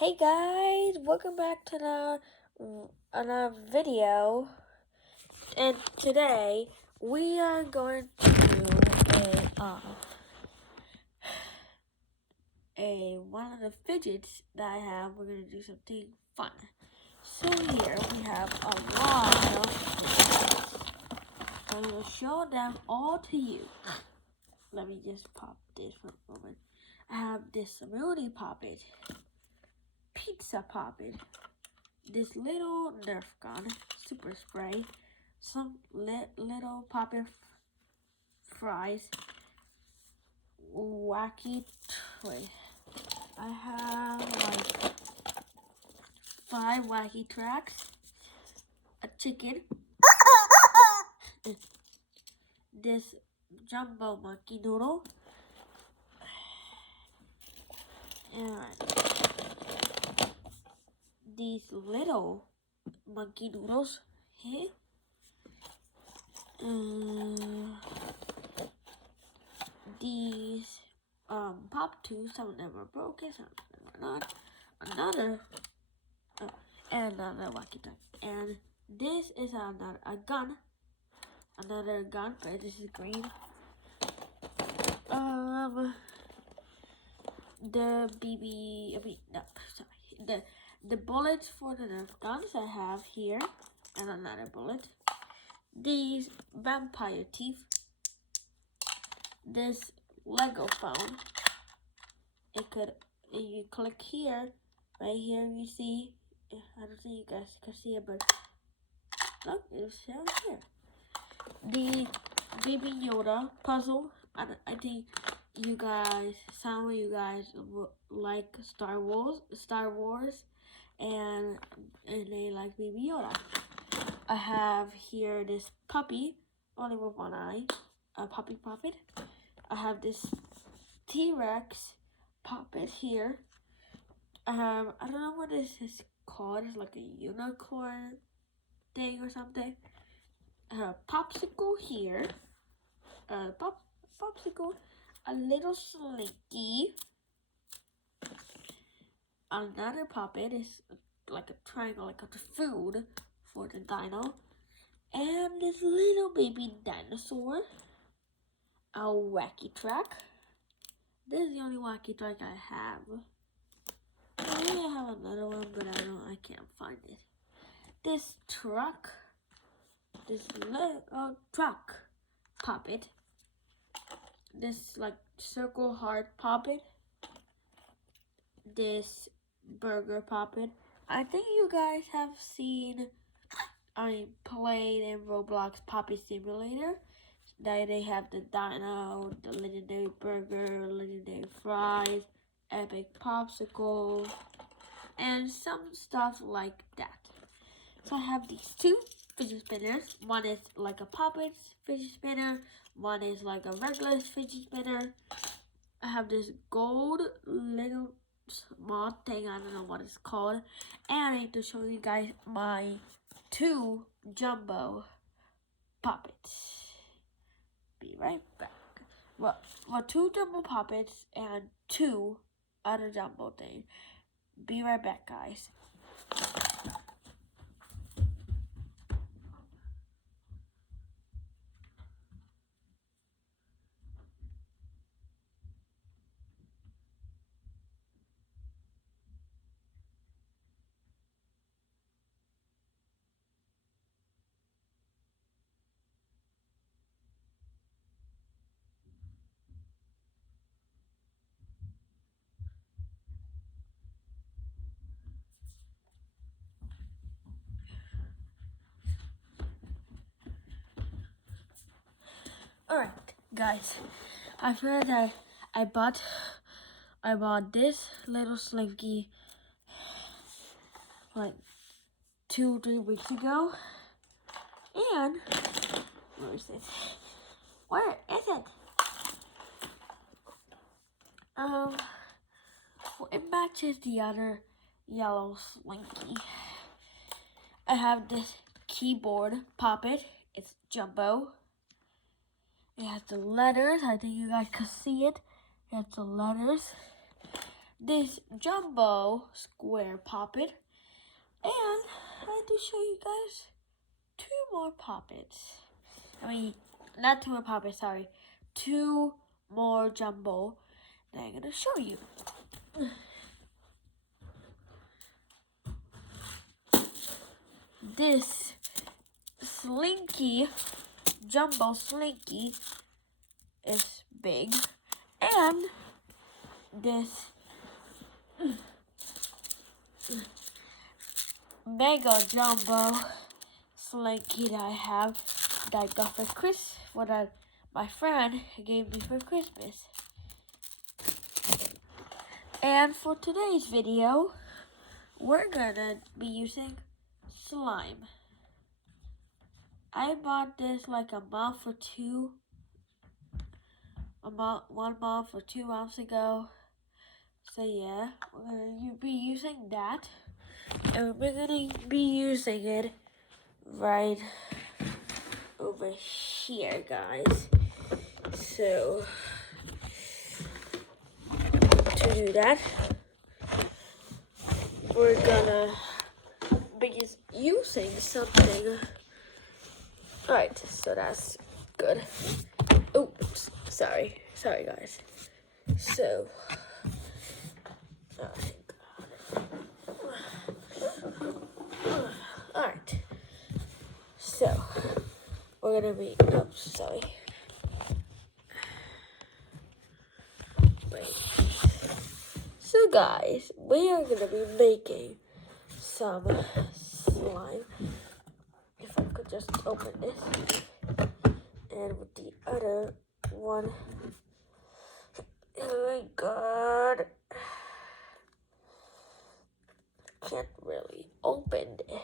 Hey guys, welcome back to another video. And today we are going to do a one of the fidgets that I have. We're gonna do something fun. So here we have a lot of fidgets. I'm gonna show them all to you. Let me just pop this for a moment. I have this smoothie poppet, pizza poppet, this little Nerf gun, super spray, some little poppet fries, wacky toy. I have like 5 wacky tracks, a chicken, this jumbo monkey noodle, and these little monkey noodles here. These pop too. Some of them are broken, some of them are not. And another wacky duck. And this is another gun, but this is green. The bullets for the Nerf guns I have here, and another bullet. These vampire teeth. This Lego phone. You click here, right here you see, I don't think you guys can see it, but look, it's shown here. The Baby Yoda puzzle. I think some of you guys like Star Wars, and they like Baby Yoda. I have here this puppy, only with one eye, a puppy puppet. I have this T-Rex puppet here. I don't know what this is called. It's like a unicorn thing or something. I have a popsicle here. Popsicle. A little slinky. Another puppet is like a triangle, like a food for the dino. And this little baby dinosaur. A wacky track. This is the only wacky track I have. Maybe I have another one, but I can't find it. This truck, this little truck puppet, this like circle heart puppet, this burger puppet. I think you guys have seen, I played in Roblox Puppet Simulator. They have the dino, the legendary burger, legendary fries, epic popsicle, and some stuff like that. So I have these 2 fidget spinners. One is like a puppet fidget spinner. One is like a regular fidget spinner. I have this gold little small thing. I don't know what it's called. And I need to show you guys my 2 jumbo puppets. Be right back. Well, 2 jumbo puppets and 2 other jumbo things. Be right back, guys. Alright, guys. I feel that I bought this little slinky like 2-3 weeks ago. And where is it? Where is it? Well, it matches the other yellow slinky. I have this keyboard puppet. It's jumbo. It has the letters. I think you guys can see it. It has the letters. this jumbo square poppet, and I had to show you guys 2 more poppets. I mean, not 2 more poppets, sorry. 2 more jumbo that I'm gonna show you. This Slinky, jumbo Slinky is big, and this mega jumbo Slinky that I have that I got for Christmas, that my friend gave me for Christmas. And for today's video, we're gonna be using slime. I bought this like a month or 2, 1 month or 2 months ago. So yeah, we're gonna be using that, and we're gonna be using it right over here, guys. So to do that, we're gonna be using something. Alright, so that's good. Oops, sorry guys. So, alright, so we're gonna be, sorry. Wait. So guys, we are gonna be making some slime. If I could just open this, and with the other one, oh my god, can't really open it.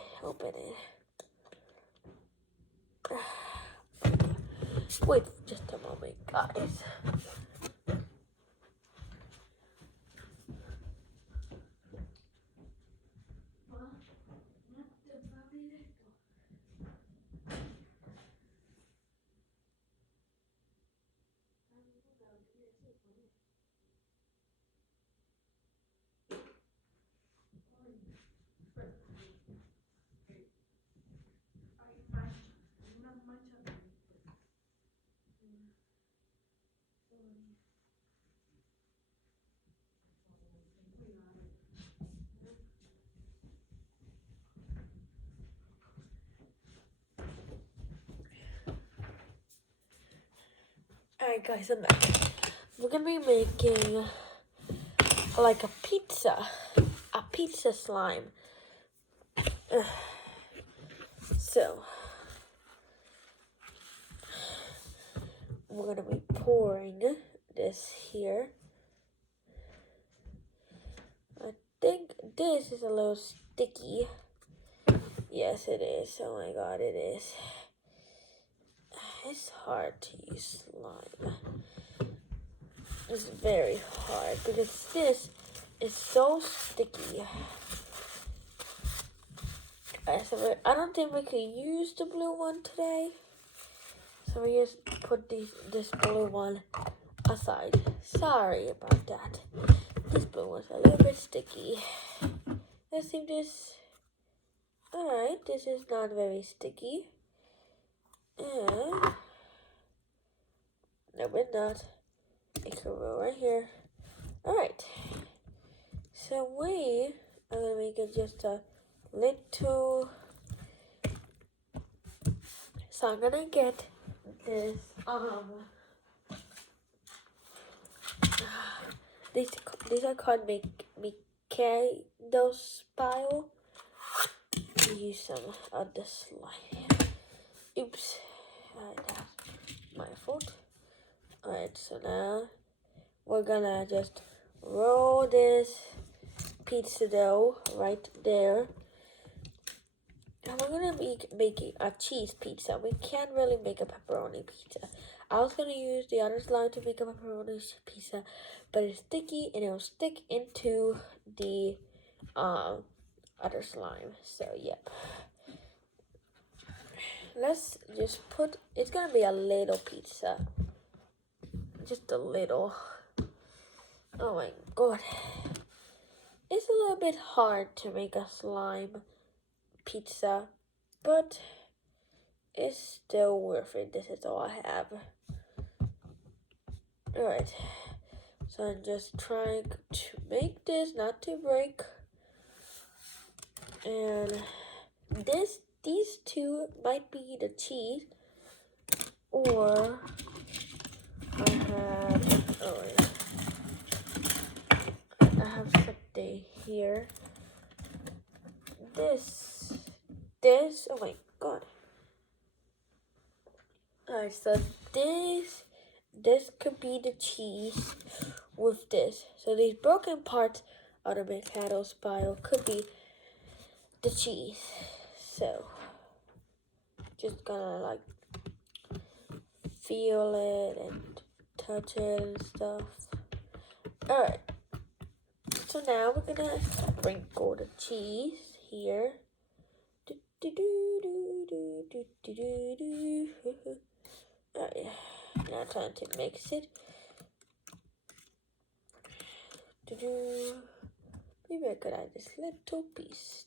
Wait just a moment, guys. Alright guys, I'm back. We're gonna be making like a pizza slime. So we're gonna be pouring this here. I think this is a little sticky. Yes, it is. Oh my god, it is. It's hard to use slime. It's very hard because this is so sticky. So I don't think we can use the blue one today. So we just put this blue one aside. Sorry about that. This blue one's a little bit sticky. Let's see this. Alright, this is not very sticky. No, we're not. It can go right here. Alright. So we are gonna make it just a little. So I'm gonna get this these are called Mikado Spile. Use some of the slime. Oops. Alright, that's my fault. Alright, so now we're gonna just roll this pizza dough right there. And we're gonna be making a cheese pizza. We can't really make a pepperoni pizza. I was gonna use the other slime to make a pepperoni pizza, but it's sticky and it'll stick into the other slime. So yep. Let's just put, it's gonna be a little pizza. Just a little. Oh my god. It's a little bit hard to make a slime pizza, but it's still worth it. This is all I have. Alright, so I'm just trying to make this not to break. And these two might be the cheese, or I have something here. This, oh my god. Alright, so this could be the cheese with this. So these broken parts of the McAdams spiral could be the cheese. So just gonna like feel it and touch it and stuff. Alright. So now we're gonna sprinkle the cheese here. Alright, now time to mix it. Maybe I could add this little piece.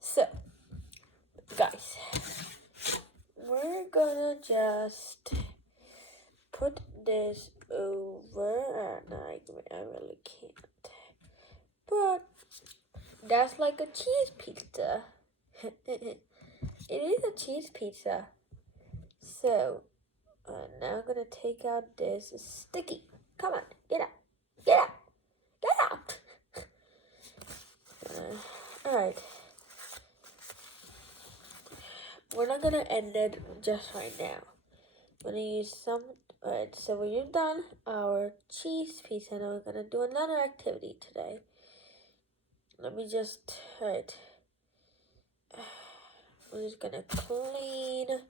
So, guys, we're gonna just put this over. No, I really can't. But that's like a cheese pizza. It is a cheese pizza. So, now I'm gonna take out this. It's sticky. Come on, get out. Get out. Get out. Alright. We're not gonna end it just right now. We're gonna use some. Alright, so when you're done our cheese pizza, now we're gonna do another activity today. Let me just. Alright. We're just gonna clean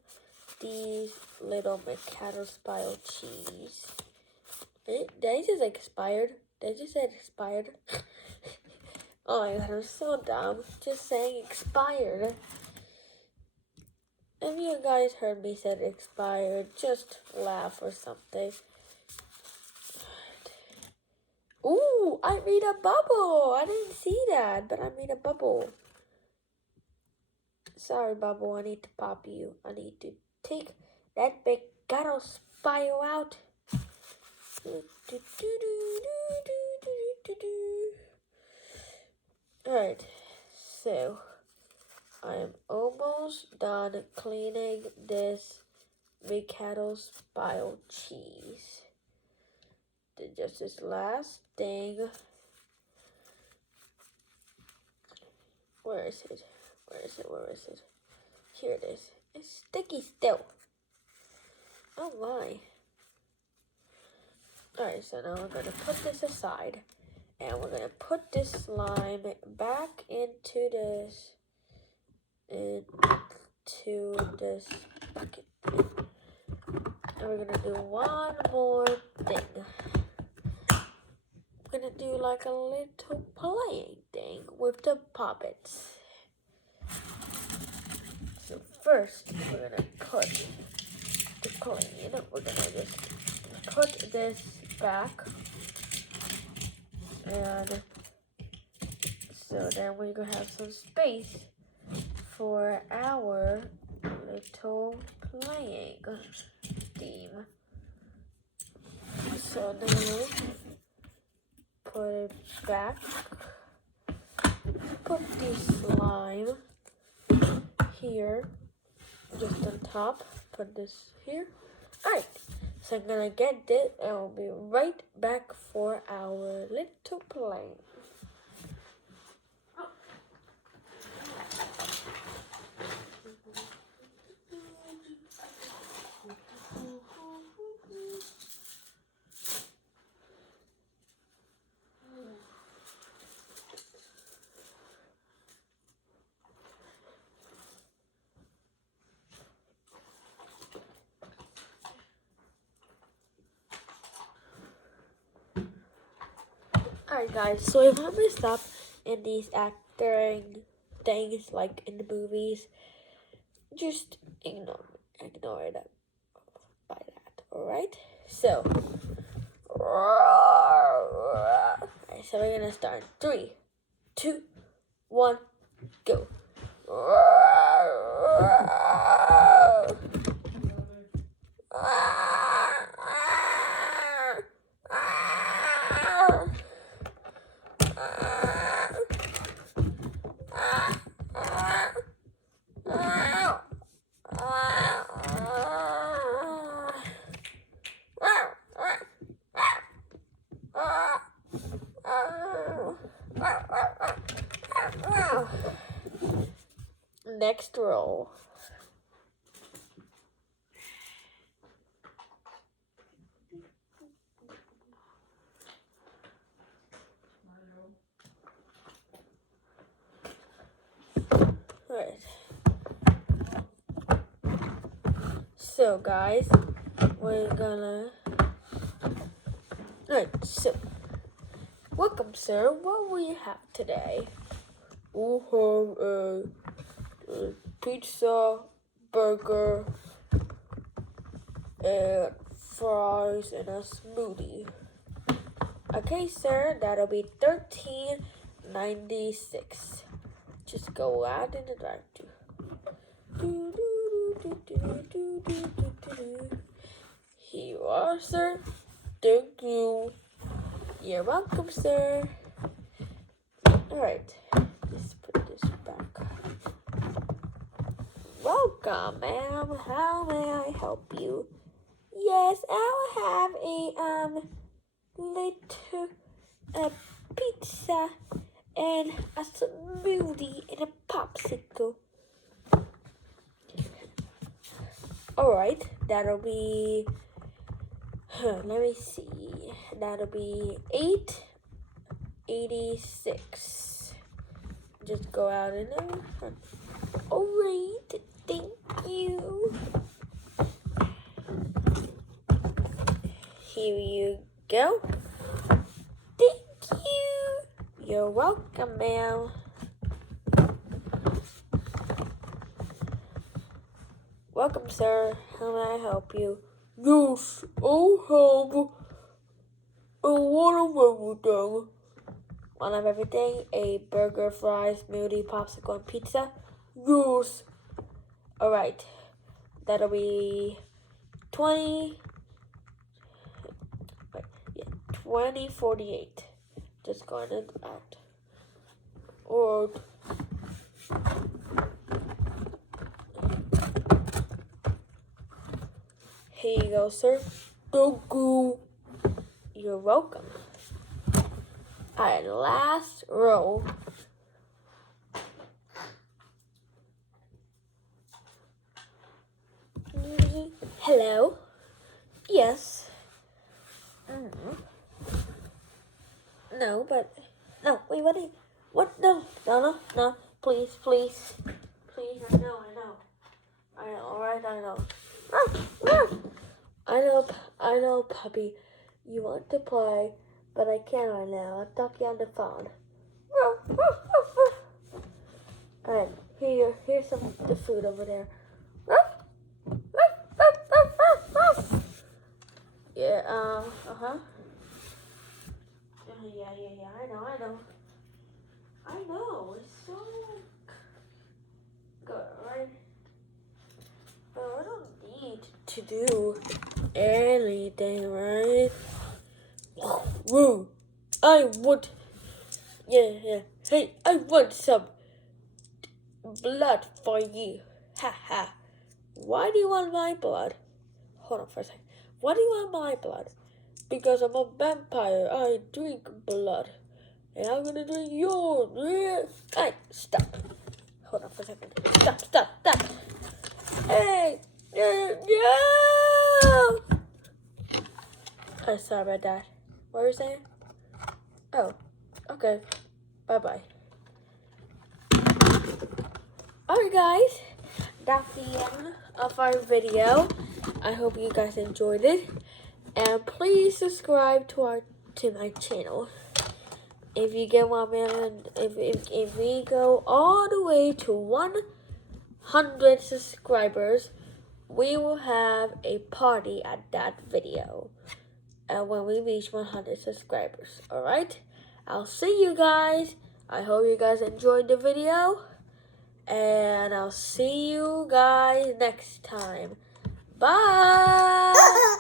these little McAdams spiral cheese. Did I just expired? Did I just say expired? Oh my god, I'm so dumb. Just saying expired. If you guys heard me say expired, just laugh or something. Ooh, I made a bubble. I didn't see that, but I made a bubble. Sorry, bubble. I need to pop you. I need to take that big ghetto spiral out. Alright, so I am almost done cleaning this McAdams spiral cheese. Just this last thing. Where is it? Where is it? Where is it? Here it is. It's sticky still. Oh my. Alright, so now we're going to put this aside. And we're going to put this slime back into this bucket. And we're going to do one more thing. We're going to do like a little playing thing with the puppets. So first, we're going to put the clean. We're going to just put this back. And so then we're going to have some space for our little playing theme. So then put it back. Put the slime here, just on top. Put this here. Alright, so I'm gonna get this and I'll be right back for our little play. Alright guys, so if I messed up in these acting things like in the movies, just ignore it by that, alright? So, Alright, so we're gonna start. 3, 2, 1, go. Next row. Alright. So guys, we're gonna... Alright, so welcome sir, what will you have today? We'll have a pizza, burger, and fries, and a smoothie. Okay sir, that'll be $13.96. Just go out in the drive-thru. Here you are, sir. Thank you. You're welcome, sir. Alright, let's put this back. Welcome, ma'am. How may I help you? Yes, I'll have a little pizza and a smoothie and a popsicle. Alright, that'll be, let me see, that'll be $8.86. Just go out and alright, thank you. Here you go. Thank you. You're welcome, ma'am. Welcome, sir. How may I help you? Yes, I'll have one of everything. One of everything? A burger, fries, smoothie, popsicle, and pizza? Yes. Alright. That'll be $20.48. Just going it out. Alright. Here you go, sir. Thank you. You're welcome. Alright, last row. Hello? Yes. No, but... No, wait, what? No, please. Please, I know. Alright, I know. I know, puppy. You want to play, but I can't right now. I'll talk you on the phone. Alright, here's some of the food over there. Yeah, Yeah, I know, it's so good, right? But I don't need to do anything, right? Woo! I want, yeah. Hey, I want some blood for you. Ha. Why do you want my blood? Hold on for a second. Why do you want my blood? Because I'm a vampire. I drink blood. And I'm gonna drink yours. Hey, stop. Hold on for a second. Stop. Hey! No! I'm sorry about that. What were you saying? Oh, okay. Bye-bye. Alright guys, that's the end of our video. I hope you guys enjoyed it. And please subscribe to my channel. If you get 1 million, if we go all the way to 100 subscribers, we will have a party at that video. when we reach 100 subscribers. Alright? I'll see you guys. I hope you guys enjoyed the video. And I'll see you guys next time. Bye!